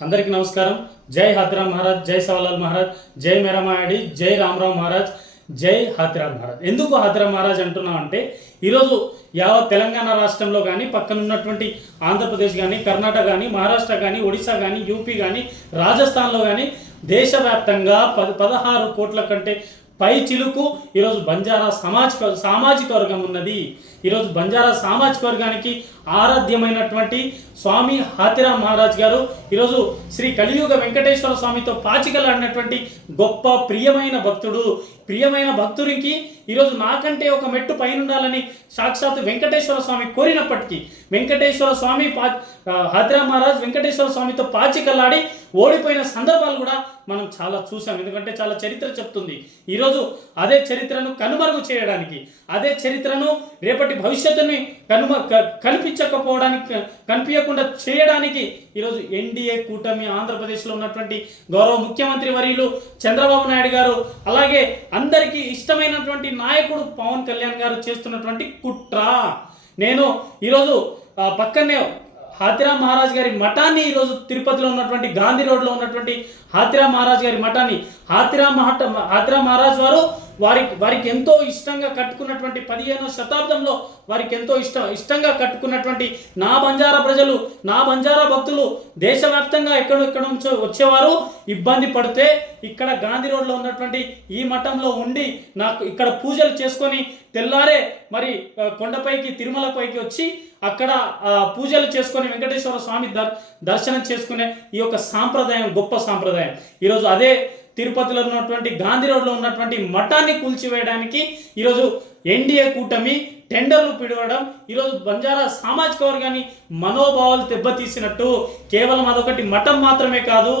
అందరికీ నమస్కారం. జై హాతిరామ్ మహారాజ్ జై సవాలాల్ మహారాజ్ జై మెరమాయడి జై రామరావు మహారాజ్ జై హాతిరామ్ మహారాజ్. ఎందుకు హాతిరామ్ మహారాజ్ అంటున్నాం అంటే ఈరోజు యావత్ తెలంగాణ రాష్ట్రంలో కానీ పక్కన ఉన్నటువంటి ఆంధ్రప్రదేశ్ కానీ కర్ణాటక కానీ మహారాష్ట్ర కానీ ఒడిశా కానీ యూపీ కానీ రాజస్థాన్లో కానీ దేశవ్యాప్తంగా పది పదహారు కోట్ల కంటే పై చిలుకు ఈరోజు బంజారా సామాజిక సామాజిక వర్గం ఉన్నది. ఈరోజు బంజారా సామాజిక వర్గానికి ఆరాధ్యమైనటువంటి స్వామి హాతిరా మహారాజ్ గారు ఈరోజు శ్రీ కలియుగ వెంకటేశ్వర స్వామితో పాచికలాడినటువంటి గొప్ప ప్రియమైన భక్తుడు. ప్రియమైన భక్తుడికి ఈరోజు నాకంటే ఒక మెట్టు పైన ఉండాలని సాక్షాత్ వెంకటేశ్వర స్వామి కోరినప్పటికీ వెంకటేశ్వర స్వామి పా హాతిరామ్ హాతిరా మహారాజ్ వెంకటేశ్వర స్వామితో పాచికలాడి ఓడిపోయిన సందర్భాలు కూడా మనం చాలా చూసాం. ఎందుకంటే చాలా చరిత్ర చెప్తుంది. ఈరోజు అదే చరిత్రను కనుమరుగు చేయడానికి అదే చరిత్రను రేపటి భవిష్యత్తుని కనుమ క- కనిపించకపోవడానికి కనిపించకుండా చేయడానికి ఈరోజు ఎన్డీఏ కూటమి ఆంధ్రప్రదేశ్లో ఉన్నటువంటి గౌరవ ముఖ్యమంత్రి వర్యులు చంద్రబాబు నాయుడు గారు అలాగే అందరికీ ఇష్టమైనటువంటి నాయకుడు పవన్ కళ్యాణ్ గారు చేస్తున్నటువంటి కుట్ర. నేను ఈరోజు పక్కనే హాతిరామ్ మహారాజ్ గారి మఠాన్ని ఈరోజు తిరుపతిలో ఉన్నటువంటి గాంధీ రోడ్లో ఉన్నటువంటి హాతిరామ్ మహారాజ్ గారి మఠాన్ని హాతిరామ్ మహట హాతిరామ్ మహారాజ్ వారు వారికి వారికి ఎంతో ఇష్టంగా కట్టుకున్నటువంటి పదిహేనో శతాబ్దంలో వారికి ఎంతో ఇష్టం ఇష్టంగా కట్టుకున్నటువంటి నా బంజారా ప్రజలు నా బంజారా భక్తులు దేశవ్యాప్తంగా ఎక్కడెక్కడ నుంచో వచ్చేవారు. ఇబ్బంది పడితే ఇక్కడ గాంధీ రోడ్లో ఉన్నటువంటి ఈ మఠంలో ఉండి నాకు ఇక్కడ పూజలు చేసుకొని తెల్లారే మరి కొండపైకి తిరుమలపైకి వచ్చి అక్కడ పూజలు చేసుకొని వెంకటేశ్వర స్వామి దర్ దర్శనం చేసుకునే ఈ యొక్క సాంప్రదాయం గొప్ప సాంప్రదాయం. ఈరోజు అదే తిరుపతిలో ఉన్నటువంటి గాంధీ రోడ్లో ఉన్నటువంటి మఠాన్ని కూల్చివేయడానికి ఈరోజు ఎన్డీఏ కూటమి టెండర్లు పిడవడం ఈరోజు బంజారా సామాజిక వర్గాన్ని మనోభావాలు దెబ్బతీసినట్టు కేవలం అదొకటి మఠం మాత్రమే కాదు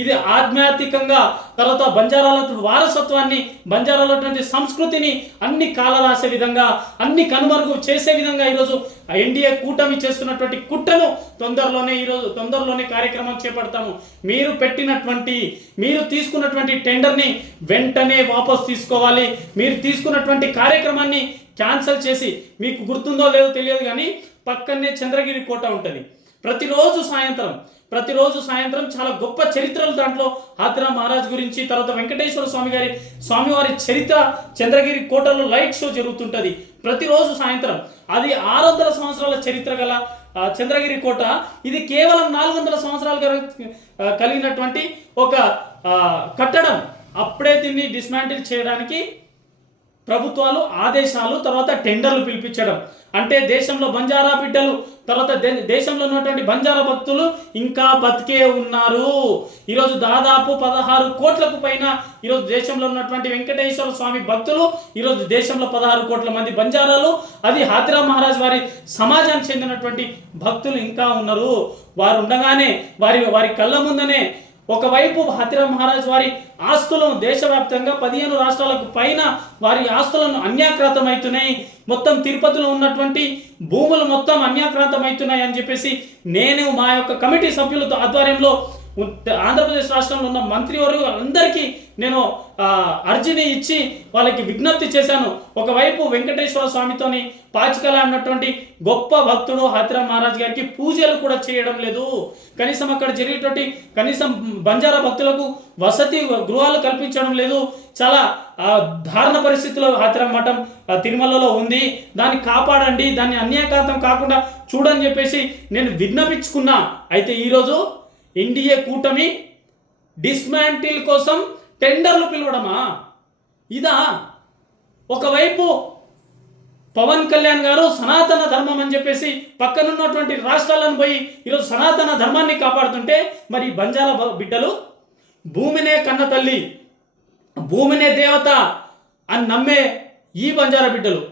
ఇది ఆధ్యాత్మికంగా తర్వాత బంజారాల వారసత్వాన్ని బంజారాలటువంటి సంస్కృతిని అన్ని కాలరాసే విధంగా అన్ని కనుమరుగు చేసే విధంగా ఈరోజు ఎన్డీఏ కూటమి చేస్తున్నటువంటి కుట్రను తొందరలోనే ఈరోజు తొందరలోనే కార్యక్రమం చేపడతాము. మీరు పెట్టినటువంటి మీరు తీసుకున్నటువంటి టెండర్ని వెంటనే వాపస్ తీసుకోవాలి. మీరు తీసుకున్నటువంటి కార్యక్రమాన్ని క్యాన్సిల్ చేసి మీకు గుర్తుందో లేదో తెలియదు కానీ పక్కనే చంద్రగిరి కోట ఉంటుంది. ప్రతిరోజు సాయంత్రం ప్రతిరోజు సాయంత్రం చాలా గొప్ప చరిత్రలు దాంట్లో. హాతిరా మహారాజ్ గురించి తర్వాత వెంకటేశ్వర స్వామి గారి స్వామివారి చరిత్ర చంద్రగిరి కోటలో లైట్ షో జరుగుతుంటుంది. ప్రతిరోజు సాయంత్రం. అది ఆరు వందల సంవత్సరాల చరిత్ర గల చంద్రగిరి కోట. ఇది కేవలం నాలుగు వందల సంవత్సరాలు కలిగినటువంటి ఒక కట్టడం. అప్పుడే దీన్ని డిస్మాంటిల్ చేయడానికి ప్రభుత్వాలు ఆదేశాలు తర్వాత టెండర్లు పిలిపించడం. అంటే దేశంలో బంజారా బిడ్డలు తర్వాత దేశంలో ఉన్నటువంటి బంజారా భక్తులు ఇంకా బతికే ఉన్నారు. ఈరోజు దాదాపు పదహారు కోట్లకు పైన ఈరోజు దేశంలో ఉన్నటువంటి వెంకటేశ్వర స్వామి భక్తులు ఈరోజు దేశంలో పదహారు కోట్ల మంది బంజారాలు అది హాతిరా మహారాజ్ వారి సమాజానికి చెందినటువంటి భక్తులు ఇంకా ఉన్నారు. వారు ఉండగానే వారి వారి కళ్ళ ముందనే ఒకవైపు హతిరా మహారాజ్ వారి ఆస్తులను దేశవ్యాప్తంగా పదిహేను రాష్ట్రాలకు పైన వారి ఆస్తులను అన్యాక్రాంతమవుతున్నాయి మొత్తం తిరుపతిలో ఉన్నటువంటి భూములు మొత్తం అన్యాక్రాంతమవుతున్నాయి అని చెప్పేసి నేను మా యొక్క కమిటీ సభ్యులతో ఆధ్వర్యంలో ఆంధ్రప్రదేశ్ రాష్ట్రంలో ఉన్న మంత్రివర్గ అందరికీ నేను అర్జీని ఇచ్చి వాళ్ళకి విజ్ఞప్తి చేశాను. ఒకవైపు వెంకటేశ్వర స్వామితోని పాచికల అన్నటువంటి గొప్ప భక్తుడు హాతిరా మహారాజ్ గారికి పూజలు కూడా చేయడం లేదు. కనీసం అక్కడ జరిగేటువంటి కనీసం బంజారా భక్తులకు వసతి గృహాలు కల్పించడం లేదు. చాలా దారుణ పరిస్థితిలో హాతిరా మఠం తిరుమలలో ఉంది. దాన్ని కాపాడండి దాన్ని అన్యాఘాతం కాకుండా చూడని చెప్పేసి నేను విజ్ఞపించుకున్నా. అయితే ఈరోజు ఎన్డీఏ కూటమి డిస్మాంటిల్ కోసం టెండర్లు పిలవడమా? ఇదా ఒకవైపు పవన్ కళ్యాణ్ గారు సనాతన ధర్మం అని చెప్పేసి పక్కనున్నటువంటి రాష్ట్రాలను పోయి ఈరోజు సనాతన ధర్మాన్ని కాపాడుతుంటే మరి బంజాల బంజారా బిడ్డలు భూమినే కన్న తల్లి భూమినే దేవత అని నమ్మే ఈ బంజారా బిడ్డలు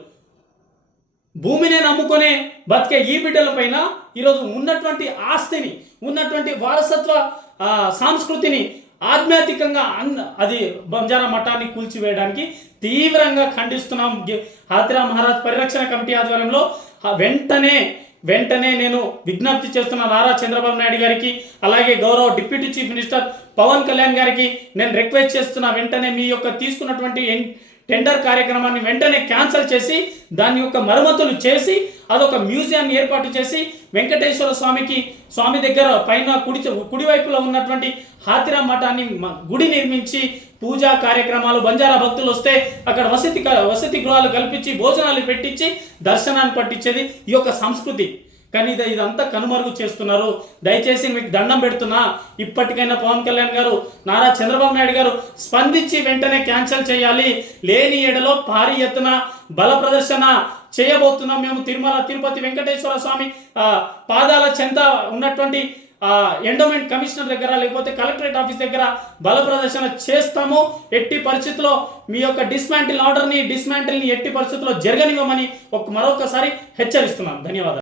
భూమినే నమ్ముకునే బతికే ఈ బిడ్డలపైన ఈరోజు ఉన్నటువంటి ఆస్తిని ఉన్నటువంటి వారసత్వ సాంస్కృతిని సంస్కృతిని ఆధ్యాత్మికంగా అన్ అది బంజారా మఠాన్ని కూల్చివేయడానికి తీవ్రంగా ఖండిస్తున్నాం. హాతిరా మహారాజ్ పరిరక్షణ కమిటీ ఆధ్వర్యంలో. వెంటనే వెంటనే నేను విజ్ఞప్తి చేస్తున్న నారా చంద్రబాబు నాయుడు గారికి అలాగే గౌరవ deputy chief minister Pawan Kalyan గారికి నేను రిక్వెస్ట్ చేస్తున్నా వెంటనే మీ యొక్క తీసుకున్నటువంటి టెండర్ కార్యక్రమాన్ని వెంటనే క్యాన్సిల్ చేసి దాని యొక్క మరమ్మతులు చేసి అదొక మ్యూజియాన్ని ఏర్పాటు చేసి వెంకటేశ్వర స్వామికి స్వామి దగ్గర పైన కుడి కుడివైపులో ఉన్నటువంటి హాతిరా మఠాన్ని గుడి నిర్మించి పూజా కార్యక్రమాలు బంజారా భక్తులు వస్తే అక్కడ వసతి వసతి గృహాలు కల్పించి భోజనాలు పెట్టించి దర్శనాన్ని పట్టించేది ఈ యొక్క సంస్కృతి. కానీ ఇది ఇదంతా కనుమరుగు చేస్తున్నారు. దయచేసి మీకు దండం పెడుతున్నా. ఇప్పటికైనా పవన్ కళ్యాణ్ గారు నారా చంద్రబాబు నాయుడు గారు స్పందించి వెంటనే క్యాన్సిల్ చేయాలి. లేని ఏడలో భారీ ఎత్తున బల ప్రదర్శన చేయబోతున్నాం మేము. తిరుమల తిరుపతి వెంకటేశ్వర స్వామి పాదాల చెంత ఉన్నటువంటి ఎండోమెంట్ కమిషనర్ దగ్గర లేకపోతే కలెక్టరేట్ ఆఫీస్ దగ్గర బల ప్రదర్శన చేస్తాము. ఎట్టి పరిస్థితుల్లో మీ యొక్క డిస్మాంటిల్ ఆర్డర్ని డిస్మాంటిల్ని ఎట్టి పరిస్థితుల్లో జరగనివ్వమని ఒక మరొకసారి హెచ్చరిస్తున్నాం. ధన్యవాదాలు.